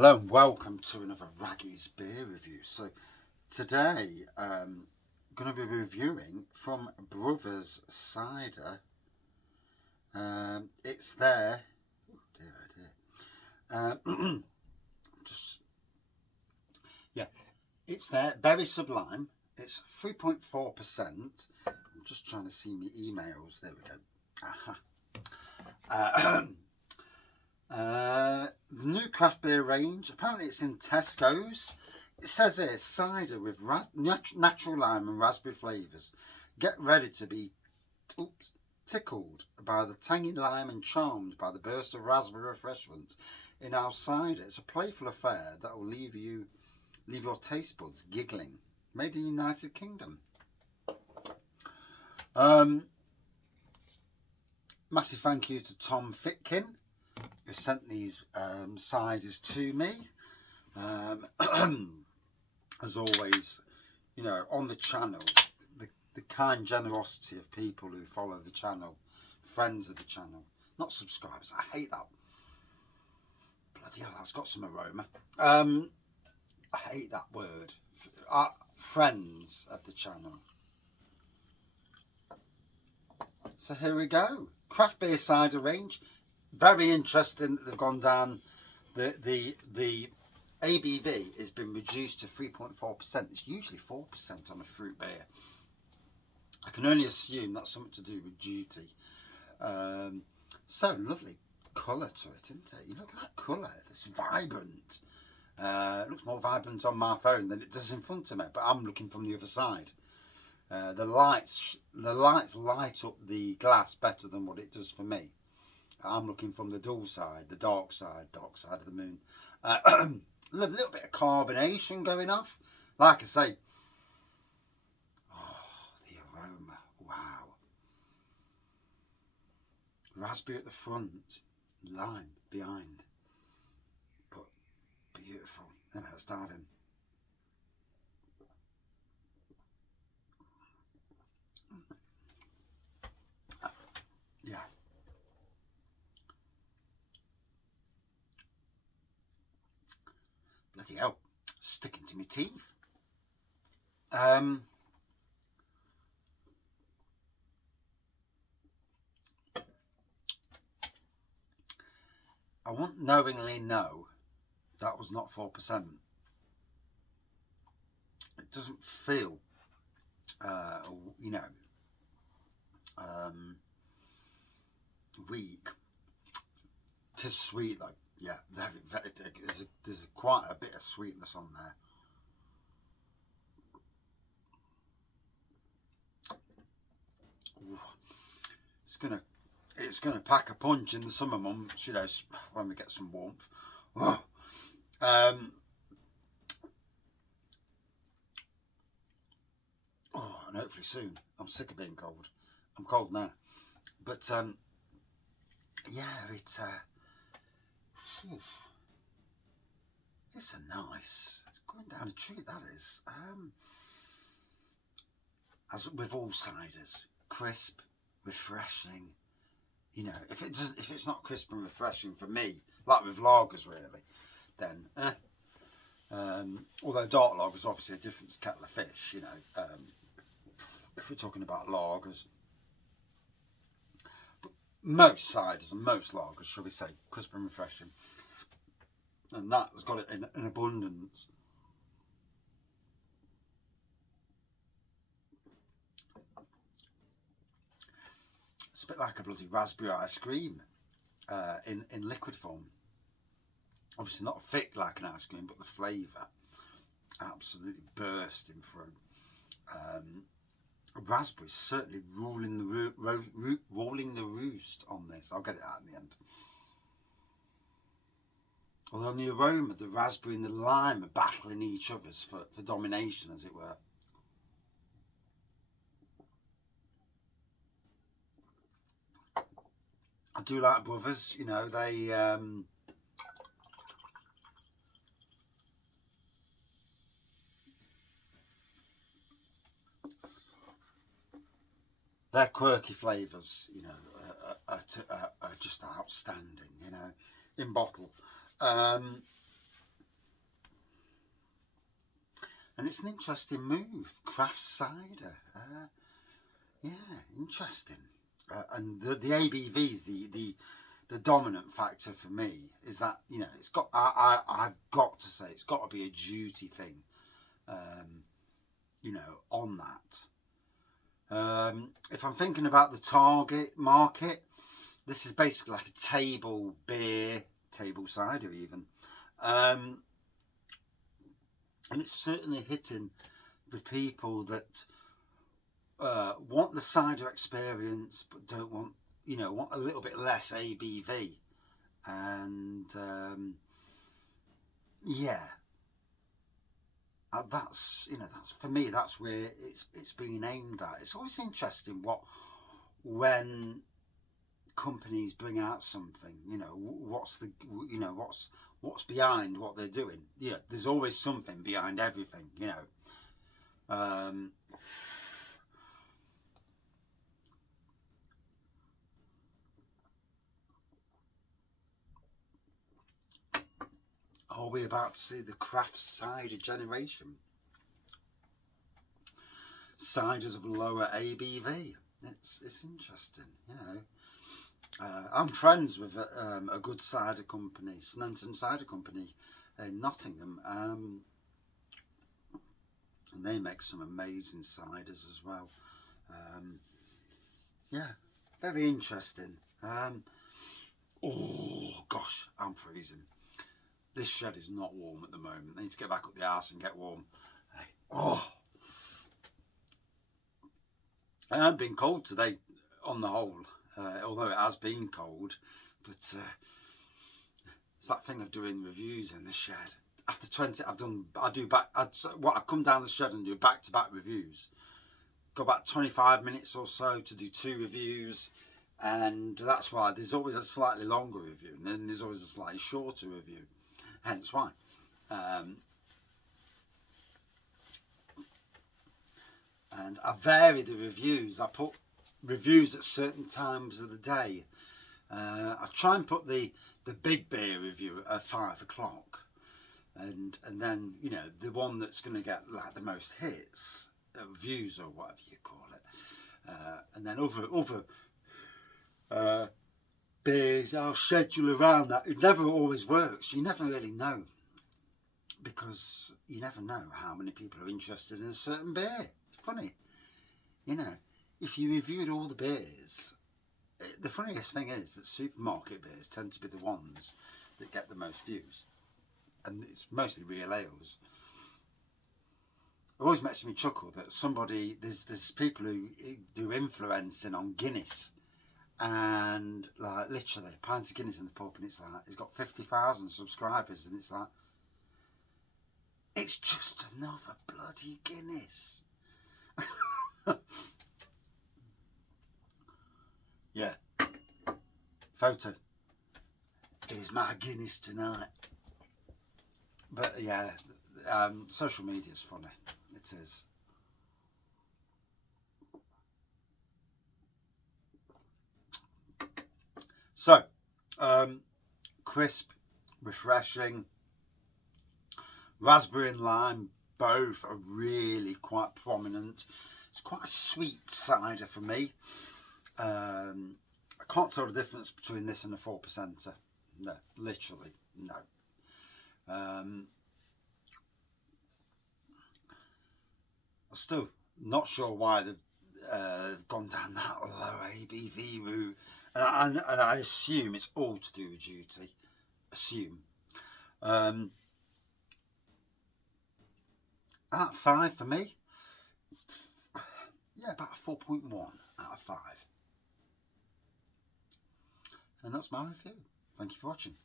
Hello and welcome to another Raggy's beer review. So today I'm going to be reviewing from Brothers Cider. It's there. Oh dear, oh dear. It's there. Berry Sublime. It's 3.4%. I'm just trying to see my emails. There we go. Aha. The new craft beer range, apparently it's in Tesco's. It says here, cider with natural lime and raspberry flavours. Get ready to be tickled by the tangy lime and charmed by the burst of raspberry refreshment in our cider. It's a playful affair that will leave your taste buds giggling. Made in the United Kingdom. Massive thank you to Tom Fitkin, who sent these ciders to me. As always, you know, on the channel, the kind generosity of people who follow the channel, friends of the channel, not subscribers. I hate that. Bloody hell, that's got some aroma. I hate that word. Friends of the channel. So here we go. Craft beer cider range. Very interesting that they've gone down. The ABV has been reduced to 3.4%. It's usually 4% on a fruit beer. I can only assume that's something to do with duty. So lovely colour to it, isn't it? You look at that colour. It's vibrant. It looks more vibrant on my phone than it does in front of me, but I'm looking from the other side. The lights light up the glass better than what it does for me. I'm looking from the dull side, the dark side of the moon. A little bit of carbonation going off. Like I say, oh, the aroma, wow. Raspberry at the front, lime behind. But beautiful. Then let's dive in. Yeah. Bloody hell, sticking to my teeth. I won't knowingly know that was not 4%. It doesn't feel, you know, weak. It is sweet though. Yeah, very, there's quite a bit of sweetness on there. Ooh. It's gonna pack a punch in the summer months, you know, when we get some warmth. Oh. Oh, and hopefully soon. I'm sick of being cold. I'm cold now, but yeah, it's a nice. It's going down a treat, that is. As with all ciders, crisp, refreshing. You know, if it's not crisp and refreshing for me, like with lagers really, then although dark lagers are obviously a different kettle of fish, you know, if we're talking about lagers. But most ciders and most lagers, shall we say, crisp and refreshing. And that has got it in abundance. It's a bit like a bloody raspberry ice cream in liquid form. Obviously not thick like an ice cream, but the flavour absolutely bursting through. Raspberries certainly ruling the roost on this. I'll get it out in the end. Although the aroma, the raspberry and the lime are battling each other for domination, as it were. I do like Brothers, you know, their quirky flavours, you know, are just outstanding, you know, in bottle. And it's an interesting move, craft cider. Yeah, interesting. And the ABVs, the dominant factor for me is that, you know, it's got, I've got to say, it's got to be a duty thing, you know, on that. If I'm thinking about the target market, this is basically like a table beer, table cider even. And it's certainly hitting the people that want the cider experience but don't want, you know, want a little bit less ABV. And yeah, that's, you know, that's, for me, that's where it's being aimed at. It's always interesting when companies bring out something, you know, what's the, you know, what's behind what they're doing. You know, there's always something behind everything, you know. Are we about to see the craft cider generation? Ciders of lower ABV. It's interesting, you know. I'm friends with a good cider company, Snenton Cider Company in Nottingham, and they make some amazing ciders as well. Yeah, very interesting. Oh gosh, I'm freezing. This shed is not warm at the moment. I need to get back up the arse and get warm. Oh, I haven't been cold today on the whole, although it has been cold. But it's that thing of doing reviews in the shed. After 20, I come down the shed and do back-to-back reviews. Got about 25 minutes or so to do 2 reviews, and that's why there's always a slightly longer review, and then there's always a slightly shorter review. Hence why. And I vary the reviews. I put reviews at certain times of the day. I try and put the big beer review at 5 o'clock, and then, you know, the one that's going to get like the most hits, views or whatever you call it, and then other beers I'll schedule around that. It never always works. You never really know, because you never know how many people are interested in a certain beer. It's funny, you know, if you reviewed all the beers, the funniest thing is that supermarket beers tend to be the ones that get the most views, and it's mostly real ales. It always makes me chuckle that there's people who do influencing on Guinness, and like literally pints of Guinness in the pub, and it's like it's got 50,000 subscribers, and it's like, it's just another bloody Guinness. Yeah, photo is my Guinness tonight. But yeah, social media is funny. It is. So, crisp, refreshing, raspberry and lime, both are really quite prominent. It's quite a sweet cider for me. I can't tell the difference between this and a 4%er. No, literally, no. I'm still not sure why they've gone down that low ABV route, and I assume it's all to do with duty. Assume. At 5 for me. Yeah, about a 4.1 out of 5. And that's my review. Thank you for watching.